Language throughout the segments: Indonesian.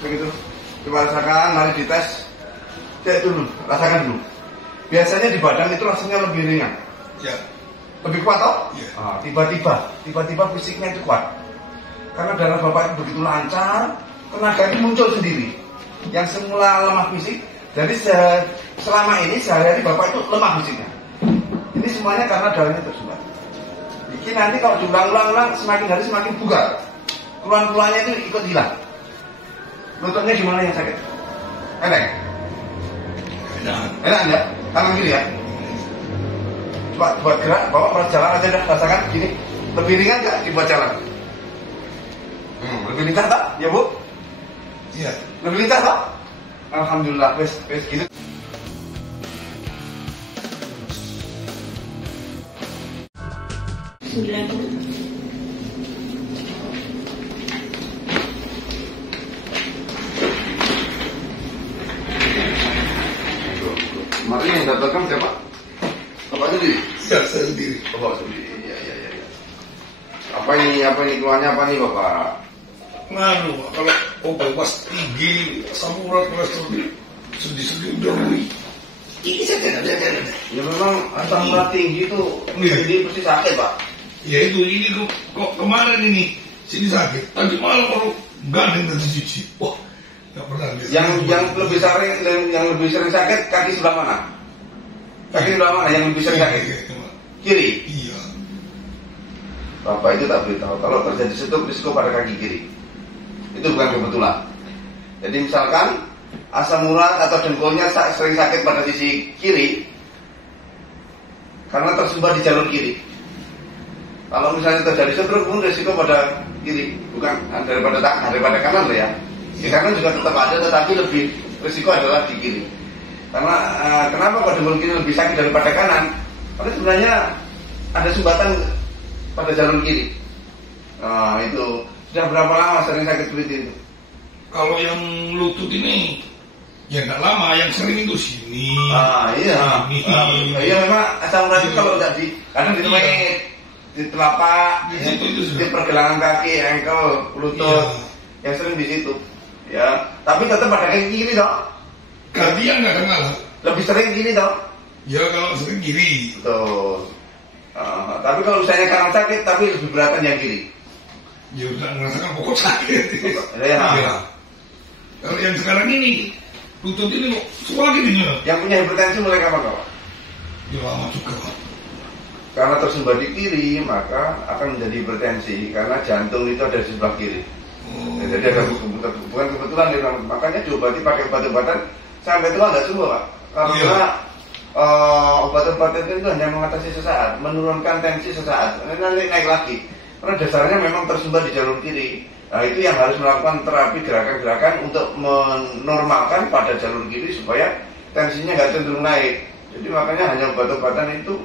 begitu. Coba rasakan, mari dites. Cek dulu, rasakan dulu. Biasanya di badan itu rasanya lebih ringan. Ya. Lebih kuat toh? Ya. Tiba-tiba fisiknya itu kuat. Karena darah Bapak itu begitu lancar, tenaga itu muncul sendiri. Yang semula lemah fisik, jadi selama ini sehari-hari Bapak itu lemah fisiknya. Ini semuanya karena darahnya tersumbat. Jadi nanti kalau diulang-ulang semakin hari semakin bugar. Keluhan-keluhannya itu ikut hilang. Lututnya gimana yang sakit? Enak? Enak ya? Tangan kiri ya? Coba buat gerak, Bapak jalan aja dah, rasakan gini. Lebih ringan gak dibuat jalan? Lebih lincah tak? Ya Bu? Iya. Lebih lincah tak? Alhamdulillah, wes gitu. Kemarin yang datangkan siapa? Bapak sendiri? Ya, saya sendiri. Bapak sendiri, iya. Apa ini keluarnya apa nih Bapak? Nganu, kalau obat tinggi, asam urat, kolesterol, sedih-sedih udah mulai. Ini saja ada. Ya memang asam urat tinggi itu jadi pasti sakit Pak. Ya itu, ini kok kemarin ini sini sakit. Tadi malam baru gandeng dan cuci. Wah, nggak pernah lihat. Yang lebih sering sakit kaki sebelah mana? Kaki sebelah mana yang lebih sering sakit? Kiri. Iya. Bapak itu tak beritahu kalau terjadi stroke risiko pada kaki kiri. Itu bukan kebetulan. Jadi misalkan asam urat atau dengkulnya sering sakit pada sisi kiri karena tersumbat di jalur kiri. Kalau misalnya terjadi stroke pun risiko pada kiri, bukan daripada kanan loh ya. Di kanan juga tetap ada, tetapi lebih risiko adalah di kiri. Karena kenapa pada dengkul kiri lebih sakit daripada kanan? Karena sebenarnya ada sumbatan pada jalur kiri. Nah itu sudah berapa lama sering sakit seperti itu? Kalau yang lutut ini ya nggak lama, yang sering itu sini. Iya. Iya memang asam urat itu kalau tidak kadang di tempat di telapak, di pergelangan kaki, ankle, lutut, yang sering di situ. Ya, tapi tetap pada kaki kiri dong. Gantian nggak kenal. Lebih sering kiri dong. Ya kalau sering kiri. Betul. Tapi kalau misalnya kanan sakit, tapi lebih beratan yang kiri. Ya udah merasakan pokok sakit. Ya. Kalau yang sekarang ini lutut ini kok semua gini. Yang punya hipertensi mulai kapan Pak? Ya lama juga Pak. Karena tersumbat di kiri, maka akan menjadi hipertensi karena jantung itu ada di sebelah kiri. Jadi ada bukan kebetulan ya, makanya diobati pakai obat-obatan sampai tua nggak sembuh Pak. Karena obat-obatan itu hanya mengatasi sesaat, menurunkan tensi sesaat, nanti naik lagi. Karena dasarnya memang tersumbat di jalur kiri. Nah itu yang harus melakukan terapi gerakan-gerakan untuk menormalkan pada jalur kiri supaya tensinya nggak cenderung naik. Jadi makanya hanya obat-obatan itu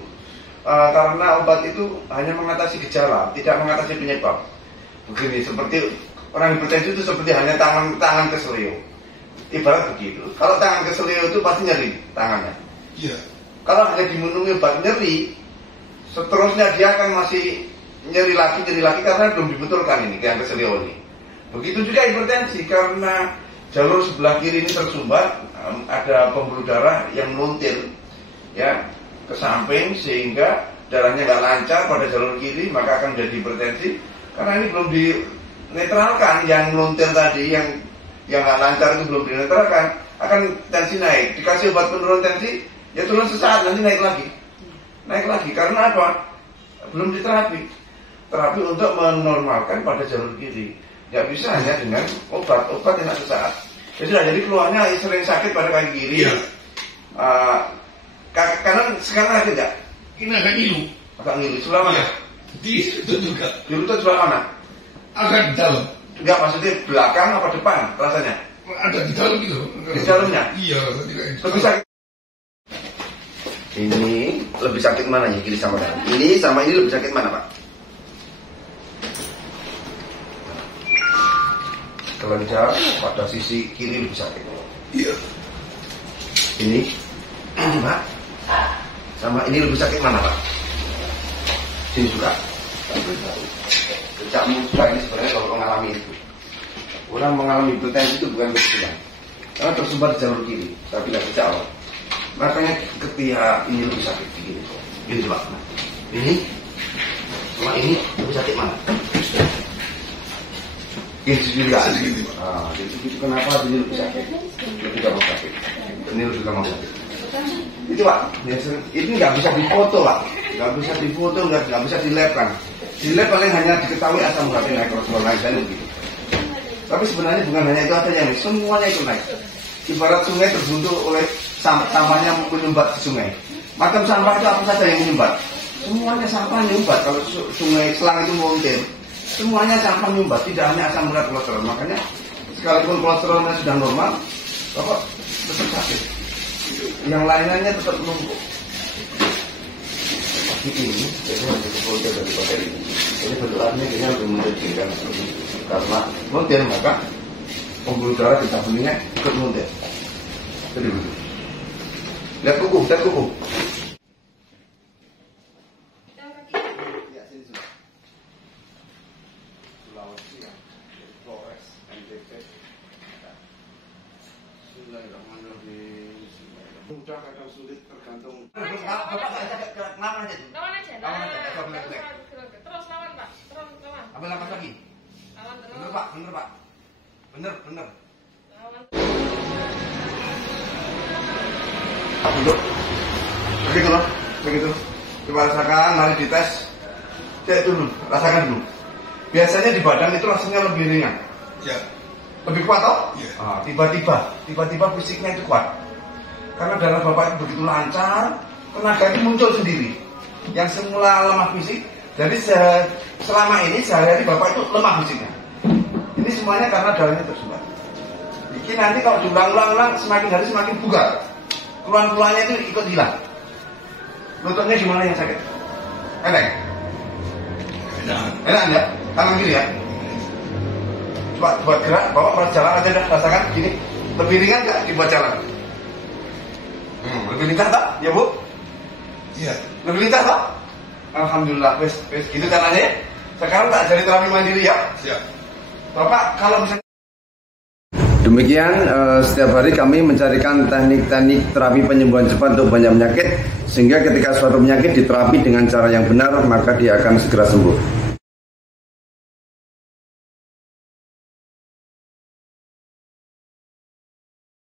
karena obat itu hanya mengatasi gejala, tidak mengatasi penyebab. Begini, seperti orang hipertensi itu seperti hanya tangan keselio. Ibarat begitu. Kalau tangan keselio itu pasti nyeri tangannya. Iya. Kalau hanya diminumi obat nyeri, seterusnya dia akan masih nyeri lagi karena belum dibetulkan ini yang keselio ini. Begitu juga hipertensi karena jalur sebelah kiri ini tersumbat, ada pembuluh darah yang meluntir ya ke samping sehingga darahnya nggak lancar pada jalur kiri, maka akan menjadi hipertensi karena ini belum dinetralkan yang meluntir tadi, yang nggak lancar itu belum dinetralkan, akan tensi naik. Dikasih obat penurun tensi, ya turun sesaat nanti naik lagi karena apa? Belum diterapi. Terapi untuk menormalkan pada jalur kiri. Nggak bisa hanya dengan obat enak sesaat. Jadi keluarnya sering sakit pada kaki kiri. Iya. Kanan sekarang ada nggak? Ini agak ngilu. Agak ngilu. Sebelah mana? Di lutut juga. Di lutut sebelah mana? Agak di dalam. Enggak, maksudnya belakang apa depan rasanya? Ada di dalam gitu. Di dalamnya? Iya. Lebih sakit. Ini lebih sakit mana ya, kiri sama kanan? Ini sama ini lebih sakit mana Pak? Kelenjar pada sisi kiri lebih sakit. Iya. Ini Pak, sama ini lebih sakit mana Pak? Sini juga. Kecakmu juga ini sebenarnya kalau mengalami itu. Orang mengalami hipertensi itu bukan kebetulan, karena tersebar di jalur kiri. Saya bilang sejak awal. Makanya ketika ini lebih sakit begini, ini coba. Ini, cuma ini lebih sakit mana? Ini juga. Jadi kenapa ini lebih sakit? Lebih gampang sakit. Ini lebih gampang sakit. Itu Pak, ini nggak bisa difoto Pak, nggak bisa difoto, nggak bisa di lab kan. Di lab paling hanya diketahui asam urat naik, kolesterol naik dan begitu. Tapi sebenarnya bukan hanya itu aja yang semuanya itu naik. Ibarat sungai terbuntu oleh sampahnya menyumbat di sungai. Macam sampah itu apa saja yang menyumbat? Semuanya sampah menyumbat. Kalau sungai Selang itu mungkin semuanya sampah menyumbat, tidak hanya asam urat kolesterol. Makanya sekalipun kolesterolnya sudah normal, Bapak tetap sakit. Yang lainnya tetap numpuk. Ini jadi produk daripada ini. Jadi bentukannya kayaknya lebih memungkinkan karena muntir maka pembuluh darah kita belinya ikut muntir. Jadi begitu. Lihat kuku. Ya sini sudah. Sulawesi ya, Flores, NTT. Bismillahirrahmanirrahim. Mudah kadang sulit tergantung. Bapak nggak sakit lawan aja tuh. Lawan aja. Terus lawan Pak. Terus lawan. Ambil nafas lagi. Lawan terus. Bener Pak. Bener. Lawan. Duduk. Begitu. Coba rasakan, mari dites. Cek dulu, rasakan dulu. Biasanya di badan itu rasanya lebih ringan. Ya. Lebih kuat toh? Ya. Tiba-tiba fisiknya itu kuat. Karena darah Bapak itu begitu lancar, tenaga itu muncul sendiri. Yang semula lemah fisik, jadi selama ini sehari-hari Bapak itu lemah fisiknya. Ini semuanya karena darahnya tersumbat. Ini nanti kalau diulang-ulang, semakin hari semakin bugar. Keluhan-keluhannya itu ikut hilang. Lututnya gimana yang sakit? Enak ya? Tangan kiri ya? Coba buat gerak, Bapak jalan aja dah, rasakan gini. Lebih ringan nggak dibuat jalan? Lebih lincah tak? Ya Bu? Iya. Lebih lincah tak? Alhamdulillah, wes gitu caranya ya. Sekarang tak ajari terapi mandiri ya. Siap. Bapak kalau bisa. Demikian setiap hari kami mencarikan teknik-teknik terapi penyembuhan cepat untuk banyak penyakit, sehingga ketika suatu penyakit diterapi dengan cara yang benar maka dia akan segera sembuh.